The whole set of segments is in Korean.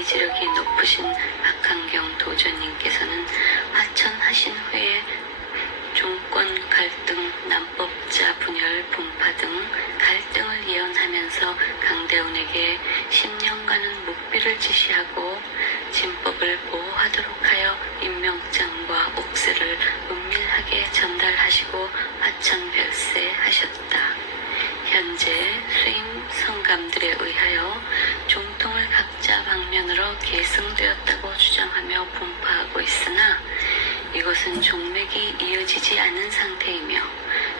내지력이 높으신 박한경 도전님께서는 화천하신 후에 종권 갈등, 남법자 분열, 분파 등 갈등을 예언하면서 강대훈에게 10년간은 묵비를 지시하고 진법을 보호하도록 하여 임명장과 옥세를 은밀하게 전달하시고 화천별세 하셨다. 현재 수임 성감들에 의하여 종통을 각자 방면으로 계승되었다고 주장하며 분파하고 있으나 이것은 종맥이 이어지지 않은 상태이며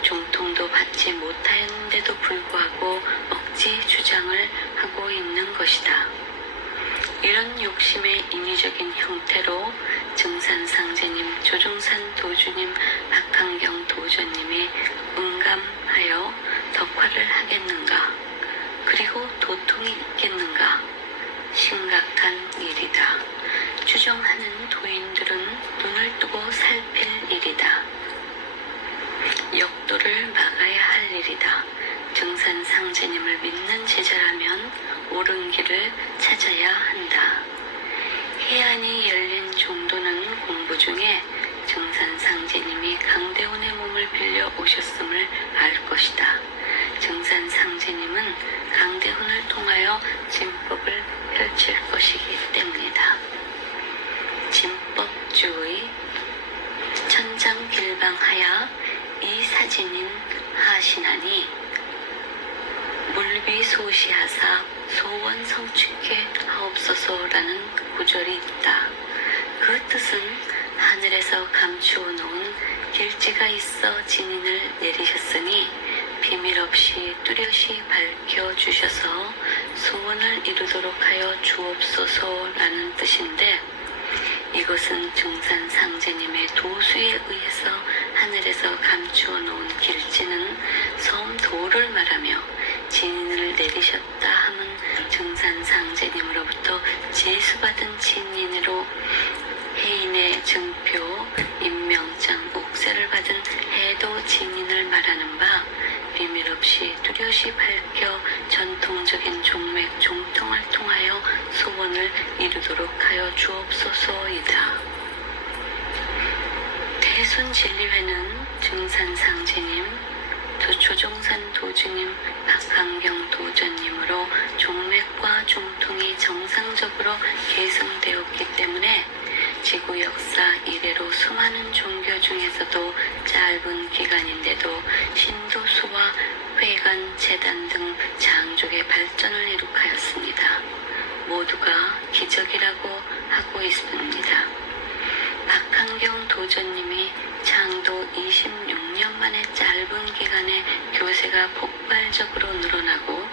종통도 받지 못하였는데도 불구하고 억지 주장을 하고 있는 것이다. 이런 욕심의 인위적인 형태로 증산 상제님, 조종산 도주님, 박한경 도전님이 응감하여 덕화를 하겠는가? 그리고 도통이 있겠는가? 심각한 일이다. 추종하는 도인들은 눈을 뜨고 살필 일이다. 역도를 막아야 할 일이다. 증산 상제님을 믿는 제자라면 옳은 길을 찾아야 한다. 해안이 열린 종도는 공부 중에 증산상제님이 강대훈의 몸을 빌려 오셨음을 알 것이다. 증산상제님은 강대훈을 통하여 진법을 펼칠 것이기 때문이다. 진법주의 천장길방하야 이 사진인 하시나니 물비소시하사 소원 성취케 하옵소서라는 구절이 있다. 그 뜻은 하늘에서 감추어 놓은 길지가 있어 진인을 내리셨으니 비밀 없이 뚜렷이 밝혀 주셔서 소원을 이루도록 하여 주옵소서라는 뜻인데 이것은 증산 상제님의 도수에 의해서 하늘에서 감추어 놓은 길지는 섬 도를 말하며 진인을 내리셨다 함은 증산상제님으로부터 제수받은 진인으로 해인의 증표, 임명장, 옥세를 받은 해도 진인을 말하는 바 비밀 없이 뚜렷이 밝혀 전통적인 종맥, 종통을 통하여 소원을 이루도록 하여 주옵소서이다. 대순진리회는 증산상제님, 조종산 도주님, 박한경 도전님으로 종맥과 종통이 정상적으로 계승되었기 때문에 지구 역사 이래로 수많은 종교 중에서도 짧은 기간인데도 신도수와 회관, 재단 등 장족의 발전을 이룩하였습니다. 모두가 기적이라고 하고 있습니다. 박한경 도전님이 창도 26년 만에 짧은 기간에 교세가 폭발적으로 늘어나고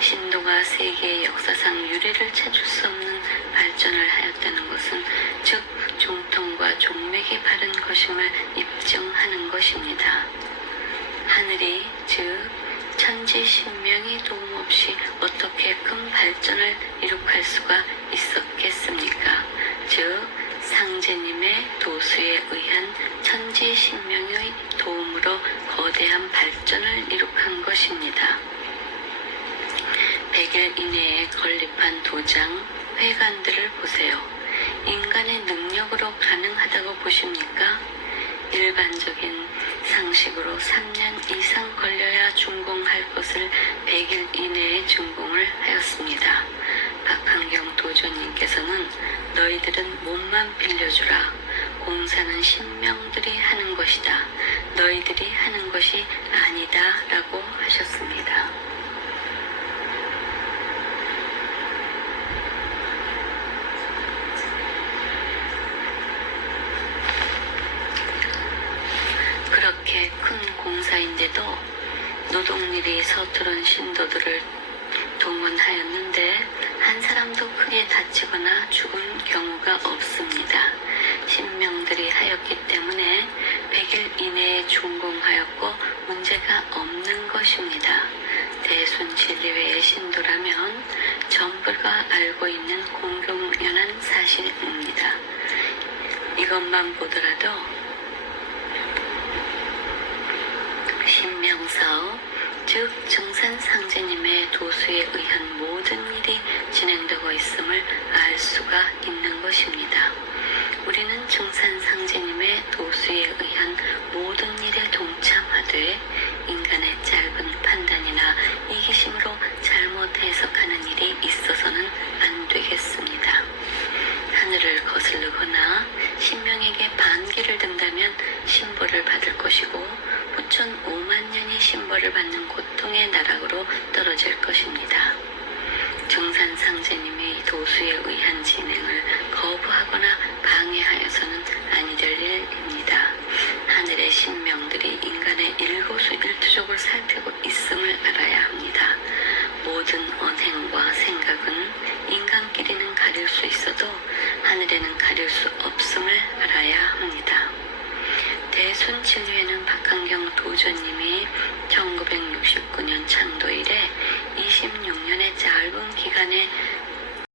신도가 세계의 역사상 유례를 찾을 수 없는 발전을 하였다는 것은 즉 종통과 종맥이 바른 것임을 입증하는 것입니다. 하늘이 즉 천지 신명이 도움 없이 어떻게 큰 발전을 이룩할 수가 있었겠습니까? 즉 상제님의 도수에 의한 천지신명의 도움으로 거대한 발전을 이룩한 것입니다. 100일 이내에 건립한 도장, 회관들을 보세요. 인간의 능력으로 가능하다고 보십니까? 일반적인 상식으로 3년 이상 걸려야 준공할 것을 100일 이내에 준공을 하였습니다. 너희들은 몸만 빌려주라. 공사는 신명들이 하는 것이다. 너희들이 하는 것이 아니다. 라고 하셨습니다. 그렇게 큰 공사인데도 노동일이 서투른 신도들을 동원하였는데 한 사람도 크게 다치거나 죽은 경우가 없습니다. 신명들이 하였기 때문에 100일 이내에 준공하였고 문제가 없는 것입니다. 대순 진리회의 신도라면 전부가 알고 있는 공공연한 사실입니다. 이것만 보더라도 신명서 즉 정산상제님의 도수에 의한 모든 일이 진행되고 있음을 알 수가 있는 것입니다. 우리는 정산상제님의 도수에 의한 모든 일에 동참하되 인간의 짧은 판단이나 이기심으로 잘못 해석하는 일이 있어서는 안 되겠습니다. 하늘을 거슬르거나 신명에게 반기를 든다면 신벌을 받을 것이고 후천 5만 년이 신벌을 받는 고통의 나락으로 떨어질 것입니다. 정산 상제님의 도수에 의한 진행을 거부하거나 방해하여서는 아니 될 일입니다. 하늘의 신명들이 인간의 일거수 일투족을 살피고 있음을 알아야 합니다. 모든 언행과 생 대순진류에는 박한경 도전님이 1969년 창도 이래 26년의 짧은 기간에